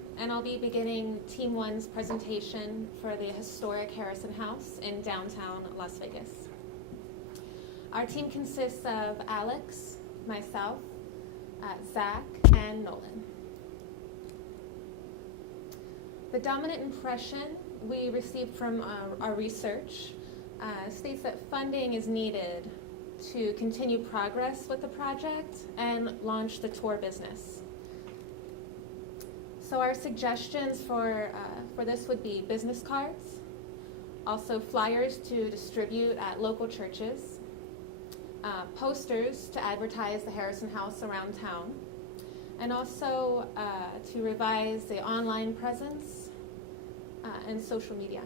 And I'll be beginning Team 1's presentation for the historic Harrison House in downtown Las Vegas. Our team consists of Alex, myself, Zach, and Nolan. The dominant impression we received from our research states that funding is needed to continue progress with the project and launch the tour business. So our suggestions for this would be business cards, also flyers to distribute at local churches, posters to advertise the Harrison House around town, and also to revise the online presence and social media.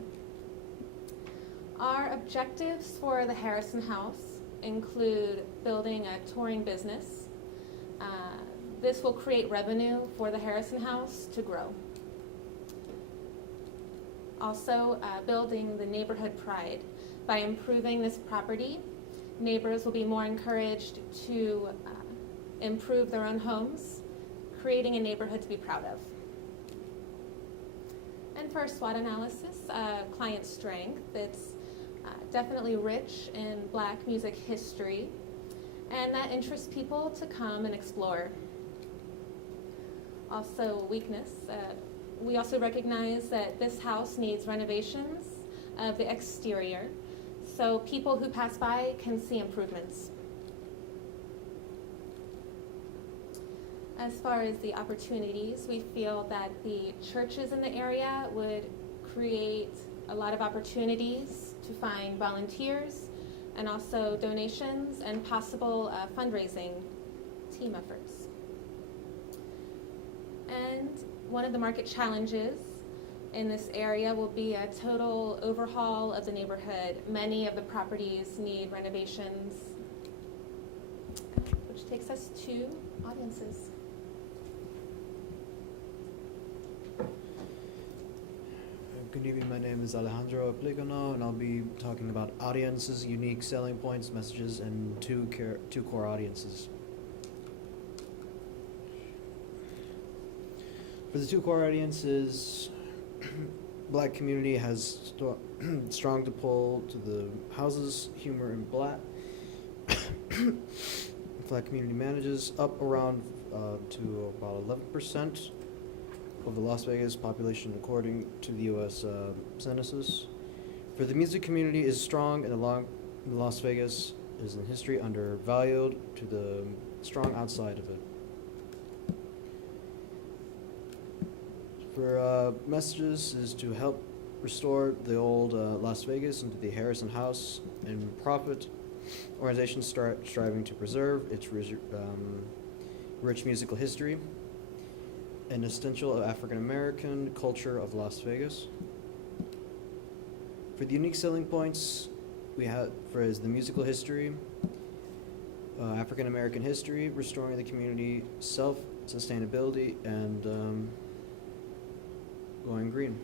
Our objectives for the Harrison House include building a touring business. This will create revenue for the Harrison House to grow. Also, building the neighborhood pride. By improving this property, neighbors will be more encouraged to improve their own homes, creating a neighborhood to be proud of. And for SWOT analysis, client strength. It's definitely rich in Black music history, and that interests people to come and explore. Also, weakness. We also recognize that this house needs renovations of the exterior, so people who pass by can see improvements. As far as the opportunities, we feel that the churches in the area would create a lot of opportunities to find volunteers and also donations and possible fundraising team efforts. And one of the market challenges in this area will be a total overhaul of the neighborhood. Many of the properties need renovations, which takes us to audiences. Good evening, my name is Alejandro Aplicono, and I'll be talking about audiences, unique selling points, messages, and two core audiences. For the two core audiences, Black community has strong to pull to the houses, humor, and Black. Black community manages up around to about 11% of the Las Vegas population according to the U.S. Census. For the music community is strong and Las Vegas is in history undervalued to the strong outside of it. For messages is to help restore the old Las Vegas into the Harrison House and profit. Organizations start striving to preserve its rich musical history and essential of African American culture of Las Vegas. For the unique selling points, we have is the musical history, African American history, restoring the community, self-sustainability, and going green.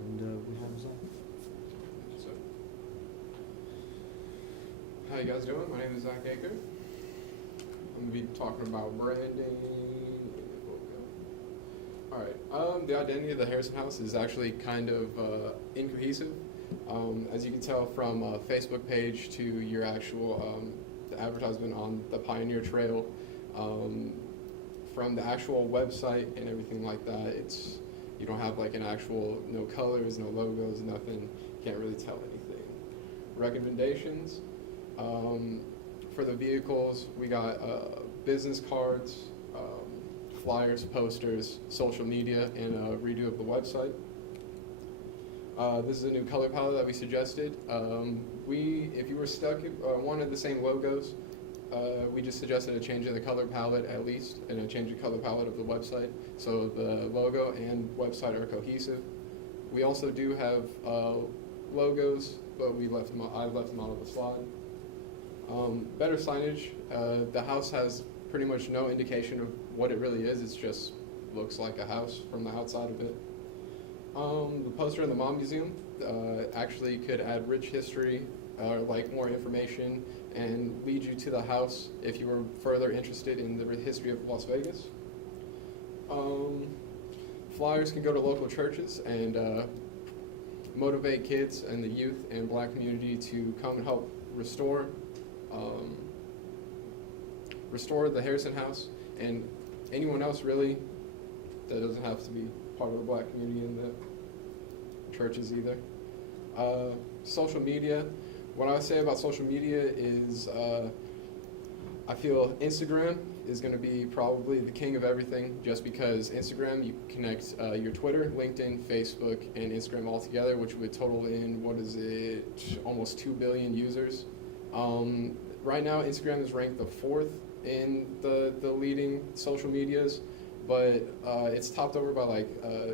And we have Zach. So, how you guys doing? My name is Zach Aker. I'm going to be talking about branding. All right. The identity of the Harrison House is actually kind of incohesive. As you can tell from a Facebook page to your actual the advertisement on the Pioneer Trail, from the actual website and everything like that, you don't have like an actual, no colors, no logos, nothing. Can't really tell anything. Recommendations. For the vehicles, we got business cards, flyers, posters, social media, and a redo of the website. This is a new color palette that we suggested. If you were stuck, wanted the same logos, we just suggested a change in the color palette at least, and a change in color palette of the website, so the logo and website are cohesive. We also do have logos, but I left them out of the slide. Better signage. The house has pretty much no indication of what it really is. It just looks like a house from the outside of it. The poster in the Mom Museum actually could add rich history, like more information, and lead you to the house if you were further interested in the history of Las Vegas. Flyers can go to local churches and motivate kids and the youth and black community to come and help restore the Harrison House, and anyone else really that doesn't have to be part of the black community in the churches either. Social media. What I would say about social media is I feel Instagram is going to be probably the king of everything, just because Instagram, you connect your Twitter, LinkedIn, Facebook, and Instagram all together, which would total in, almost 2 billion users. Right now, Instagram is ranked the 4th in the leading social medias, but it's topped over by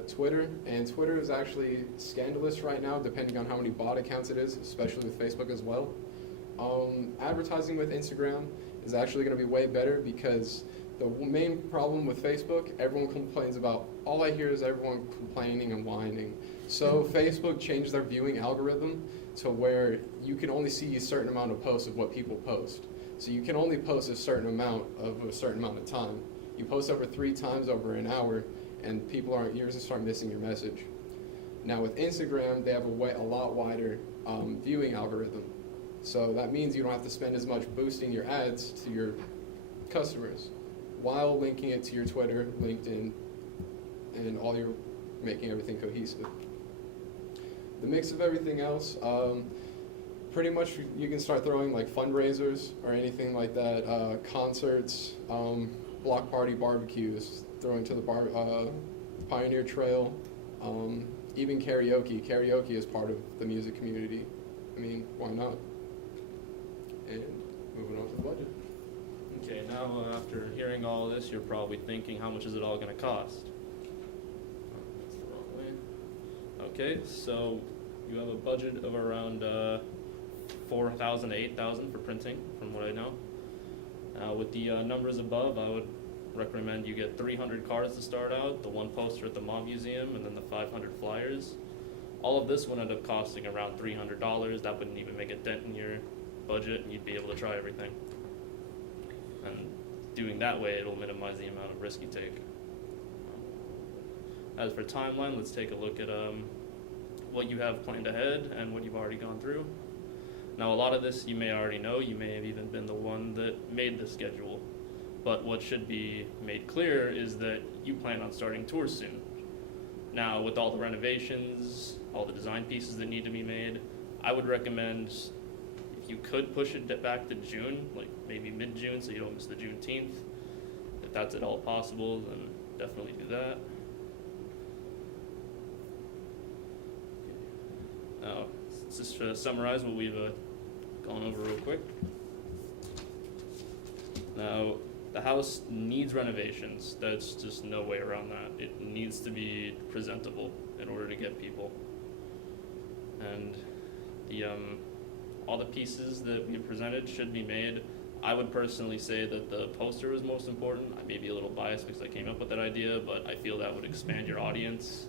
Twitter, and Twitter is actually scandalous right now, depending on how many bot accounts it is, especially with Facebook as well. Advertising with Instagram is actually going to be way better, because the main problem with Facebook, everyone complains about. All I hear is everyone complaining and whining. So Facebook changed their viewing algorithm to where you can only see a certain amount of posts of what people post. So you can only post a certain amount of time. You post over 3 times over an hour, and you're just start missing your message. Now with Instagram, they have a lot wider viewing algorithm. So that means you don't have to spend as much boosting your ads to your customers, while linking it to your Twitter, LinkedIn, and making everything cohesive. The mix of everything else, pretty much you can start throwing like fundraisers or anything like that, concerts, block party barbecues, throwing to the Pioneer Trail, even karaoke. Karaoke is part of the music community. I mean, why not? And moving on to the budget. Okay, now after hearing all this, you're probably thinking, how much is it all going to cost? That's the wrong way. Okay, so you have a budget of around $4,000 to $8,000 for printing, from what I know. With the numbers above, I would recommend you get 300 cards to start out, the 1 poster at the Mob Museum, and then the 500 flyers. All of this would end up costing around $300. That wouldn't even make a dent in your budget, and you'd be able to try everything. And doing that way, it'll minimize the amount of risk you take. As for timeline, let's take a look at what you have planned ahead and what you've already gone through. Now, a lot of this you may already know. You may have even been the one that made the schedule. But what should be made clear is that you plan on starting tours soon. Now, with all the renovations, all the design pieces that need to be made, I would recommend, if you could push it back to June, like maybe mid-June, so you don't miss the Juneteenth. If that's at all possible, then definitely do that. Now, just to summarize what we've gone over real quick. Now, the house needs renovations. There's just no way around that. It needs to be presentable in order to get people. And the all the pieces that we have presented should be made. I would personally say that the poster is most important. I may be a little biased because I came up with that idea, but I feel that would expand your audience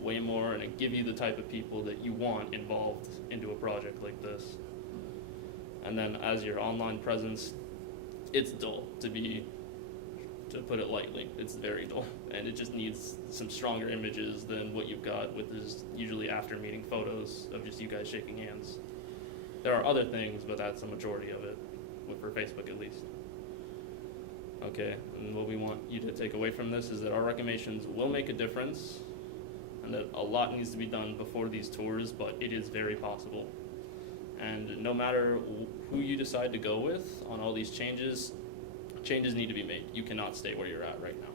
way more, and it give you the type of people that you want involved into a project like this. And then as your online presence, it's dull, to put it lightly. It's very dull, and it just needs some stronger images than what you've got with this usually after meeting photos of just you guys shaking hands. There are other things, but that's the majority of it, for Facebook at least. Okay, and what we want you to take away from this is that our recommendations will make a difference, and that a lot needs to be done before these tours, but it is very possible. And no matter who you decide to go with on all these changes need to be made. You cannot stay where you're at right now.